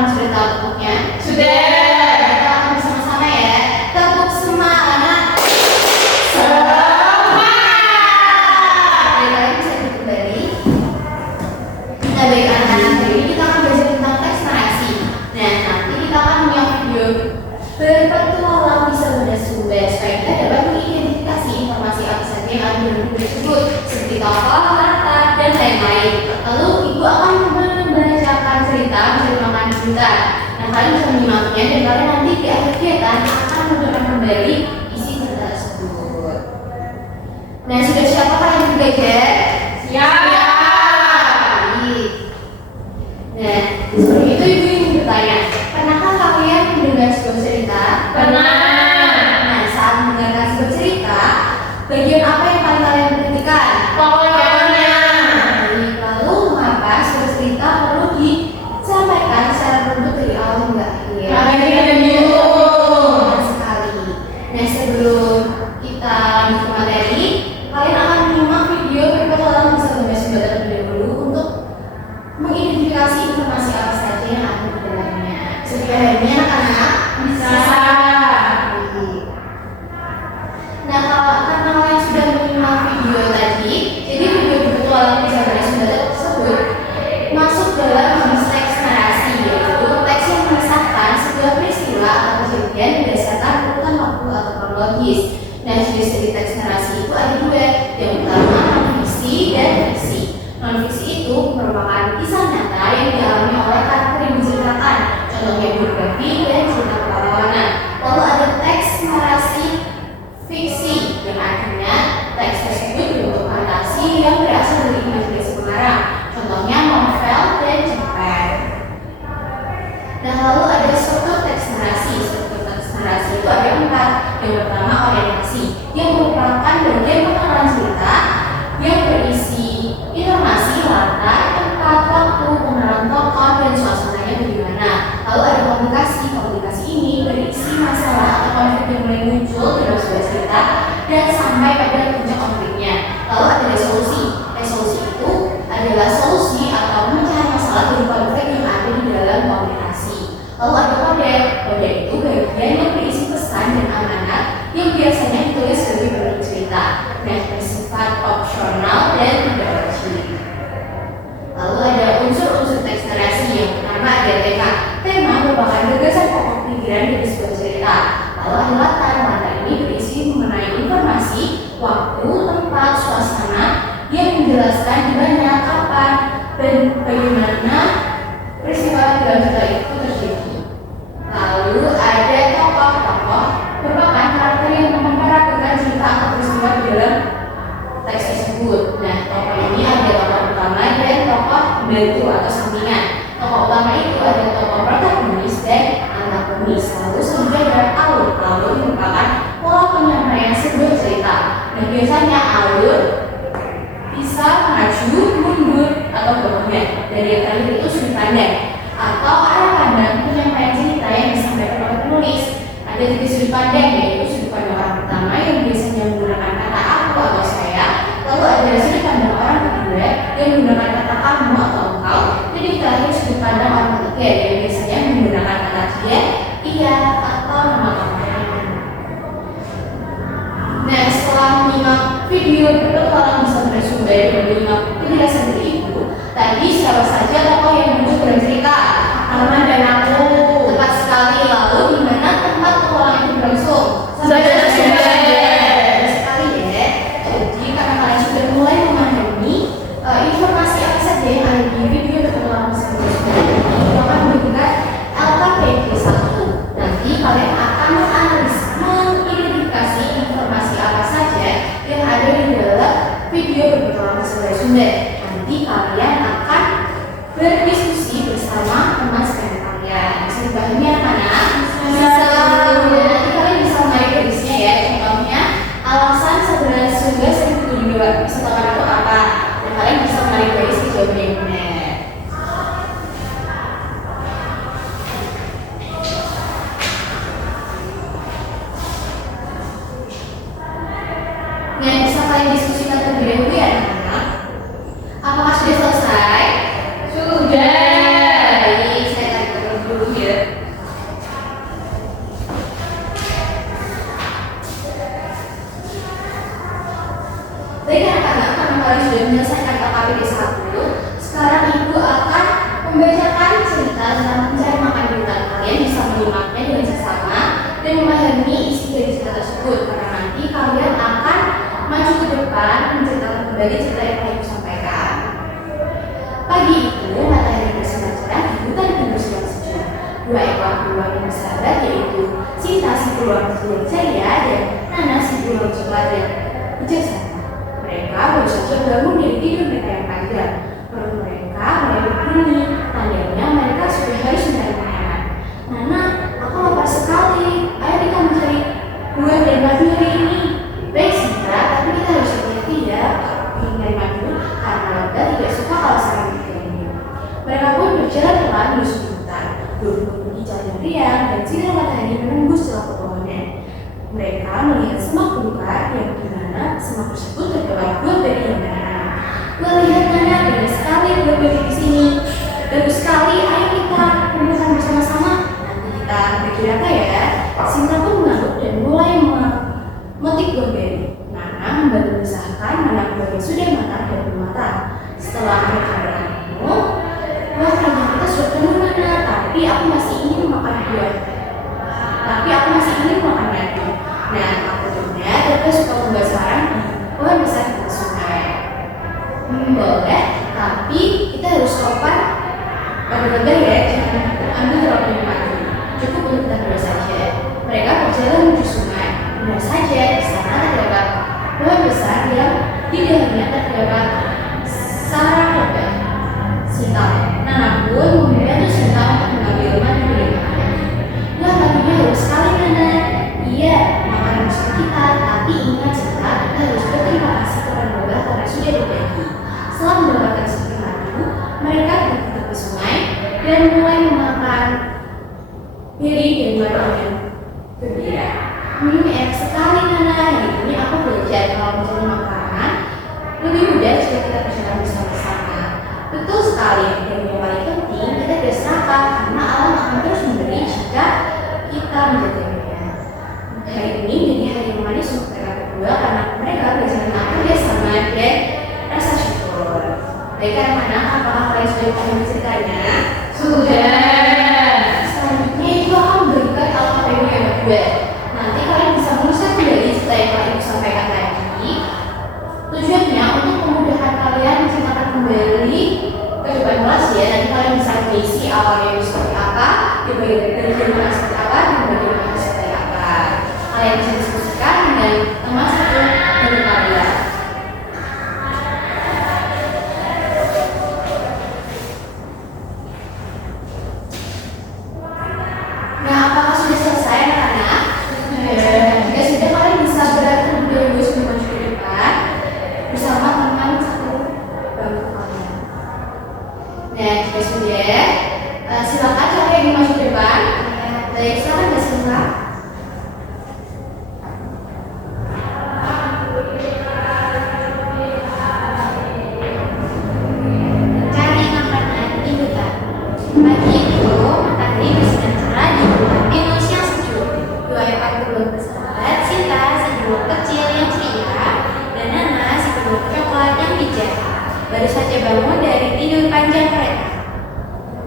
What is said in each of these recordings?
Apakah sudah tahu tepuknya? Sudah. Kita akan bersama-sama ya. Tepuk semangat. Baik, kalian bisa duduk kembali. Nah, baik anak-anak, hari ini kita akan belajar tentang teks narasi. Nah, nanti kita akan menyimak video berpetualang di Samudra Sumber supaya kita dapat mengidentifikasi informasi apa saja yang ada dalam buku tersebut, seperti tokoh, latar, dan lain-lain. Lalu ibu akan membacakan cerita menceritakan cerita. Nah, kalian bisa menyimaknya dan kalian nanti di akhir kegiatan akan menentukan kembali isi cerita tersebut. Nah, sudah siapakah yang belajar? Siap. Baik. Nah, sebelum itu ibu ingin bertanya, pernahkah kalian mendengar sebuah cerita? Pernah. Nah, saat mendengarkan sebuah cerita, bagian apa yang paling kalian perhatikan? Pokoknya. Lalu mengapa sebuah cerita perlu disampaikan secara runtut dari awal hingga akhir? Karena kita menyuruh. Benar sekali. Nah, sebelum kita lanjut ke materi, kalian akan menyimak video berpetualang di Samudra Sumber terlebih dahulu untuk mengidentifikasi informasi apa saja yang ada di dalamnya. Sudah ini anak-anak bisa. Nah, karena kalian sudah menyimak video tadi, jadi video berpetualang di Samudra Sumber tersebut masuk dalam jenis teks narasi, yaitu teks yang mengisahkan sebuah peristiwa atau kejadian berdasarkan urutan waktu atau kronologis. Nah, jenis teks narasi itu ada dua, yang pertama non-fiksi dan fiksi. Non-fiksi itu merupakan kisah nyata yang dialami oleh karakter yang diceritakan, contohnya biografi dan cerita petualangan. Lalu ada teks narasi fiksi, yang artinya teks tersebut berbentuk fantasi yang berasal dari imajinasi pengarang, contohnya novel dan cerpen. Nah, lalu ada struktur teks narasi. Struktur teks narasi itu ada 4. Yang pertama orientasi, yang merupakan bagian pengenalan cerita yang berisi informasi latar, tempat, waktu, pengenalan tokoh, dan suasananya bagaimana. Lalu ada komunikasi. Komunikasi ini berisi masalah atau konflik yang mulai muncul dalam sebuah cerita dan sampai pada puncak konfliknya. Lalu ada resolusi. Resolusi itu adalah solusi atau mencari masalah dari konflik yang ada di dalam komunikasi. Lalu ada kode. Kode itu bagian yang berisi pesan dan amanat yang biasanya ditulis sebagai bentuk cerita. Nah, bersifat opsional dan tidak wajib. Lalu ada unsur-unsur teks narasi. Yang pertama ada tema. Tema merupakan gagasan pokok pikiran dari sebuah cerita. Lalu ada latar. Latar ini berisi mengenai informasi, waktu, tempat, suasana yang menjelaskan di mana, kapan, dan bagaimana peristiwa dalam cerita itu terjadi. Lalu ada tokoh. Tokoh merupakan karakter yang memperagakan cerita atau peristiwa di dalam teks tersebut. Nah, tokoh ini ada tokoh utama dan tokoh pembantu atau sampingan. Tokoh utama itu ada tokoh protagonis dan antagonis. Lalu selanjutnya ada alur. Alur merupakan pola penyampaian sebuah cerita. Nah, biasanya alur bisa maju, mundur, atau berbalik. Dari yang tadi itu sudut pandang atau arah pandang penyampaian cerita yang disampaikan oleh penulis. Ada 3 sudut pandang, yaitu sudut pandang orang pertama yang biasanya menggunakan kata aku atau saya. Lalu ada sudut pandang orang kedua yang menggunakan kata kamu atau engkau. kembali cerita yang aku sampaikan. Pagi itu matahari bersinar cerah di hutan pinus yang sejuk. Dua ekor beruang yang bersahabat yaitu Sinta si beruang kecil ceria dan Nana si beruang coklat dan bijaksana. Mereka baru saja bangun dari tidur mereka yang panjang. Perut mereka mulai berbunyi, tandanya mereka sudah harus mencari makanan. Nana, aku lapar sekali. Ayo kita mencari buah dan madu hari ini. Baik Sinta, tapi kita harus hati-hati ya mencari madu karena warga tidak suka kalau sarang diganggu. Mereka pun berjalan pelan menuju hutan. Burung hijau yang riang dan sinar matahari menembus celah pepohonan. Mereka melihat semak belukar yang di mana semak tersebut terdapat buah beri yang enak. Wah, lihat Nana, banyak sekali buah beri di sini. Bagus sekali, ayo kita kumpulkan bersama-sama. Nanti kita bagi rata ya. Sinta pun mengangguk dan mulai memetik buah beri. Nana membantu mengusahakan mana buah yang sudah matang dan belum matang. Setelah mereka bertemu, wah keranjang kita sudah penuh Nana, tapi aku masih ingin makan buah. Madu. Nah, aku dengar kita suka membuat sarang di pohon besar di sungai. Boleh, tapi kita harus sopan pada lembar ya, jangan ambil terlalu banyak madu. Cukup untuk kita berdua saja. Mereka berjalan menuju sungai. Benar saja, di sana terdapat pohon besar yang di dalamnya terdapat sarang lebah. Sinta, Nana pun membantu Sinta untuk mengambil madu dari makanan. Wah, madunya harus sekali Nana. Iya, makanan bersama kita, tapi ingat Sinta, kita harus berterima kasih kepada lebah karena sudah berbagi. Setelah mendapatkan sedikit madu, mereka pergi ke tepi sungai dan mulai memakan beri dan madu dengan gembira. Enak sekali Nana, hari ini aku belajar kalau mencari makanan lebih mudah jika kita berjalan bersama-sama. Betul sekali, dan yang paling penting kita tidak serakah karena alam akan terus memberi jika kita menjaganya. Hari ini jadi hari yang manis untuk mereka berdua karena mereka belajar bekerja sama dan rasa syukur. Baik anak-anak, apakah kalian sudah paham ceritanya? Sudah. Selanjutnya itu akan memberikan alfabet yang berdua. Nanti kalian bisa menuliskan kembali cerita yang telah ibu sampaikan tadi. Tujuannya untuk memudahkan kalian menceritakan kembali kehidupan kelas ya. Nanti kalian bisa mengisi awalnya seperti apa, dari bagaimana seperti apa, dan bagaimana seperti apa. Kalian bisa diskusikan dengan teman satu dari kalian. Nah, apakah sudah selesai anak-anak? Jika sudah, kalian bisa bergerak terlebih dahulu sebelum maju ke depan bersama teman satu bangku kalian. Nah, jika sudah, silakan siapa yang ingin maju ke depan. Baik, silakan Mbak Sinta. Cari makanan di hutan. Pagi itu matahari bersinar cerah di hutan pinus yang sejuk. Dua ekor beruang bersahabat, Sinta si beruang kecil yang ceria dan Nana si beruang coklat yang bijak. Baru saja bangun dari tidur panjang mereka.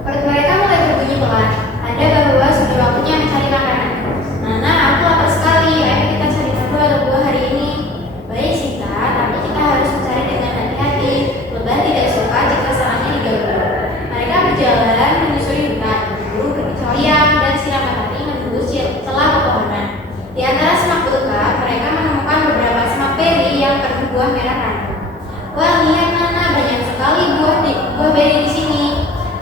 Perut mereka mulai berbunyi pelan, tanda bahwa sudah waktunya mencari makanan. Nana, aku lapar sekali. Ayo kita cari madu atau buah hari ini. Baik Sinta, tapi kita harus mencari dengan hati-hati. Lebah tidak suka jika sarangnya diganggu. Mereka berjalan menyusuri hutan, menunggu berkicau riang dan sinar matahari menembus celah pepohonan. Di antara semak belukar, mereka menemukan beberapa semak beri yang penuh buah merah ranum. Wah, lihat Nana, banyak sekali buah beri di sini.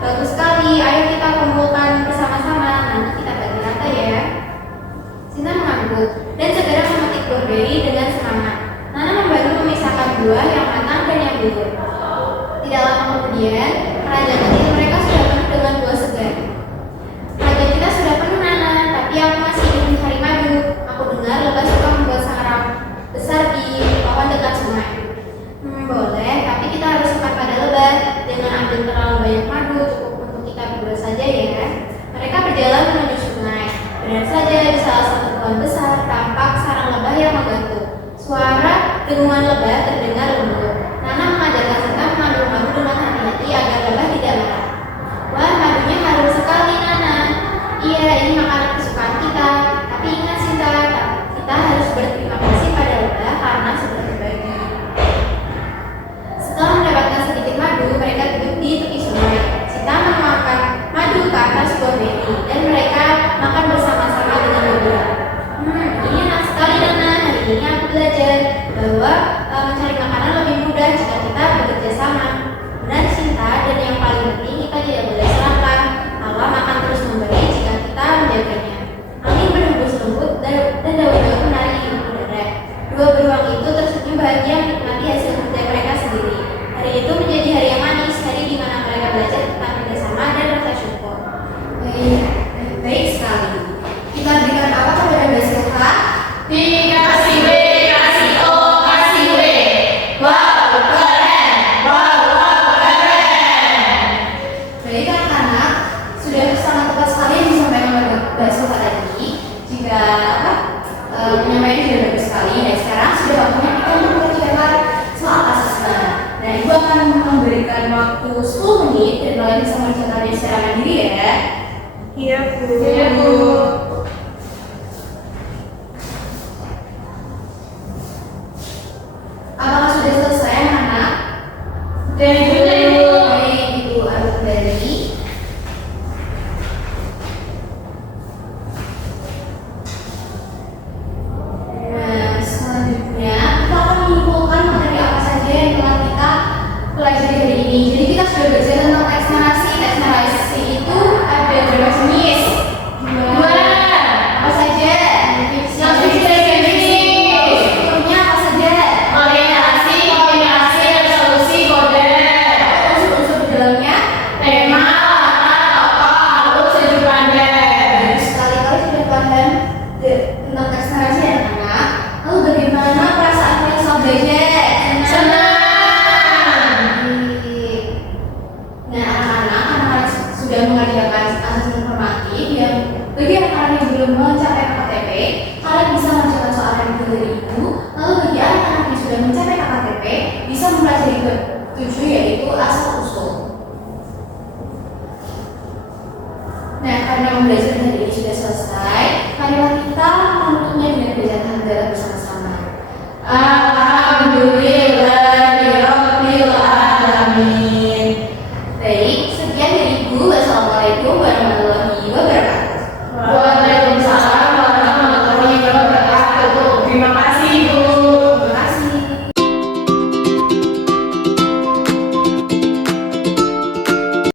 Bagus sekali, ayo kita kumpulkan bersama-sama. Nanti kita bagi rata ya. Sinta mengangguk dan segera memetik buah beri dengan semangat. Nana membantu memisahkan buah yang matang dan yang belum. Tidak lama kemudian, keranjang kecil mereka sudah penuh dengan buah segar. Keranjang kita sudah penuh Nana, tapi aku masih ingin mencari madu. Aku dengar lebah suka membuat sarang besar di pohon dekat sungai. Boleh, tapi kita harus cepat pada lebah. Jangan ambil terlalu banyak madu, cukup untuk kita berdua saja ya. Mereka berjalan menuju sungai. Benar saja di salah satu pohon besar tampak sarang lebah yang menggantung. Suara dengungan lebah terdengar lembut. Nana mengajarkan Sinta mengambil madu dengan hati-hati agar lebah tidak marah. Wah, madunya harum sekali Nana. Iya, ini makanan kesukaan kita. Tapi ingat Sinta, kita harus berterima kasih pada lebah karena sudah berbagi. mulai bisa mengerjakan secara mandiri ya. Iya, Bu. Iya, Bu. Apakah sudah selesai anak-anak? Dari Bunda, Ibu. Baik, Ibu Ayu dari. Nah, selanjutnya kita akan menyimpulkan materi apa saja yang telah kita pelajari hari ini. Jadi kita sudah belajar tentang teks narasi. Teks narasi itu ada berapa jenis? Dua. Apa saja? Yang fiksi dan fiksi. Strukturnya apa saja? Orientasi, kombinasi, resolusi, kode. Unsur-unsur di dalamnya? Tema, latar, tokoh, alur, sudut pandang. Sekali-kali sudah paham tentang teks narasi ya anak-anak. Lalu bagaimana perasaan kalian saat belajar? Senang. Baik. Nah anak-anak, karena kalian sudah mengerjakan asesmen formatif yang bagi anak-anak yang belum mencapai KKTP, kalian bisa mengerjakan soal yang dari ibu. Lalu bagi anak-anak yang sudah mencapai KKTP, bisa mempelajari ke-7 yaitu asal usul. Nah, karena belajar hari ini sudah selesai, marilah kita menutupnya dengan bacaan hamdalah bersama-sama. Alhamdulillahirabbil alamin. Baik, sekian dari Ibu. Wassalamualaikum warahmatullahi wabarakatuh.